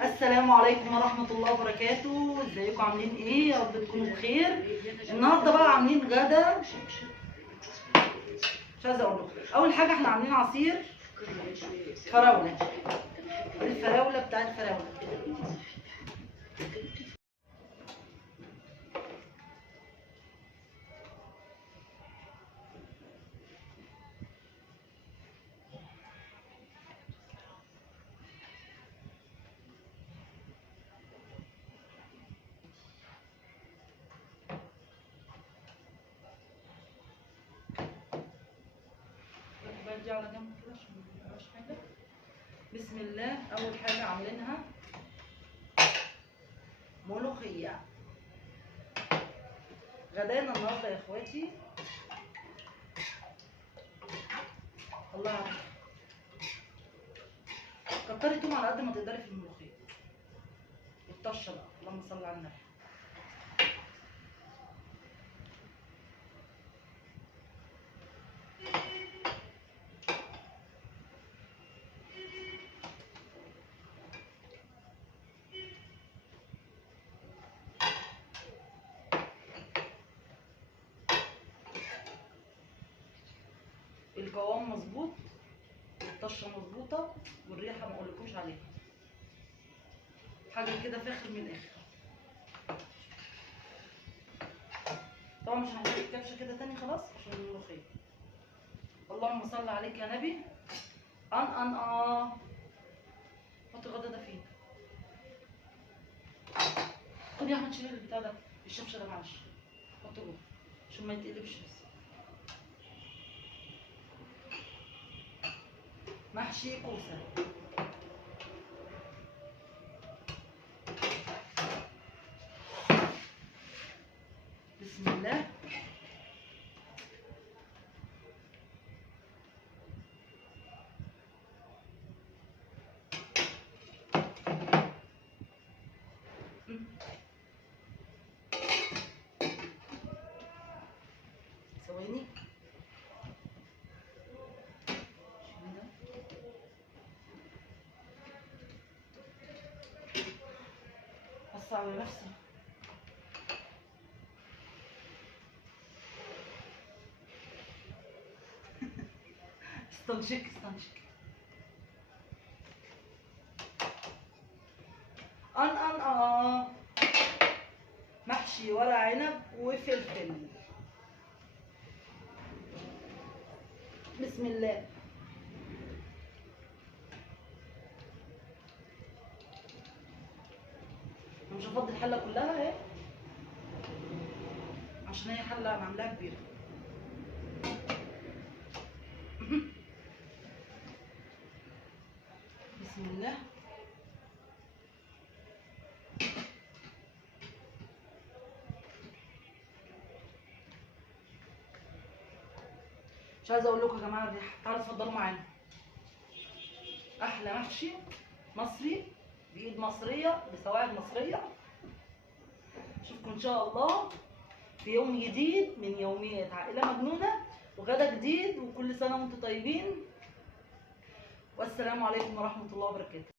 السلام عليكم ورحمة الله وبركاته. ازيكم عاملين ايه؟ يا رب تكونوا بخير. النهارده بقى عاملين غدا، مش عايزه اقول لكم. اول حاجه احنا عاملين عصير فراوله، الفراوله بتاع الفراوله. دي على جنب كده عشان ما نبقاش حاجه. بسم الله. اول حاجه عاملينها ملوخيه. غدانا النهارده يا اخواتي. الله يعافيك. كتري توم على قد ما تقدري في الملوخيه والطشه بقى. اللهم صل على النبي. القوام مظبوط والطشه مظبوطه والريحه ما اقولكوش عليها، حاجه كده فاخر من الاخر. طبعا مش هنحتاج الكبشه كده تاني خلاص عشان الملوخيه. اللهم صل عليك يا نبي. حط الغدا ده فين؟ خد يا احمد شيل البتاع ده، الشفشه ده معلش، حطه جوه عشان ما يتقلبش. بس محشي كوسه. بسم الله. ثواني. بص على نفسي. استنشق. محشي ورق عنب وفلفل. بسم الله. انا مش هفضي الحله كلها اهي عشان هي حله انا عاملاها كبيره. بسم الله. مش عايزه اقول لكم يا جماعه الريحه. تعالوا اتفضلوا معانا. احلى محشي مصري بايد مصريه بسواعد مصريه. اشوفكم ان شاء الله في يوم جديد من يوميات عائله مجنونه وغدا جديد، وكل سنه وانتم طيبين. والسلام عليكم ورحمه الله وبركاته.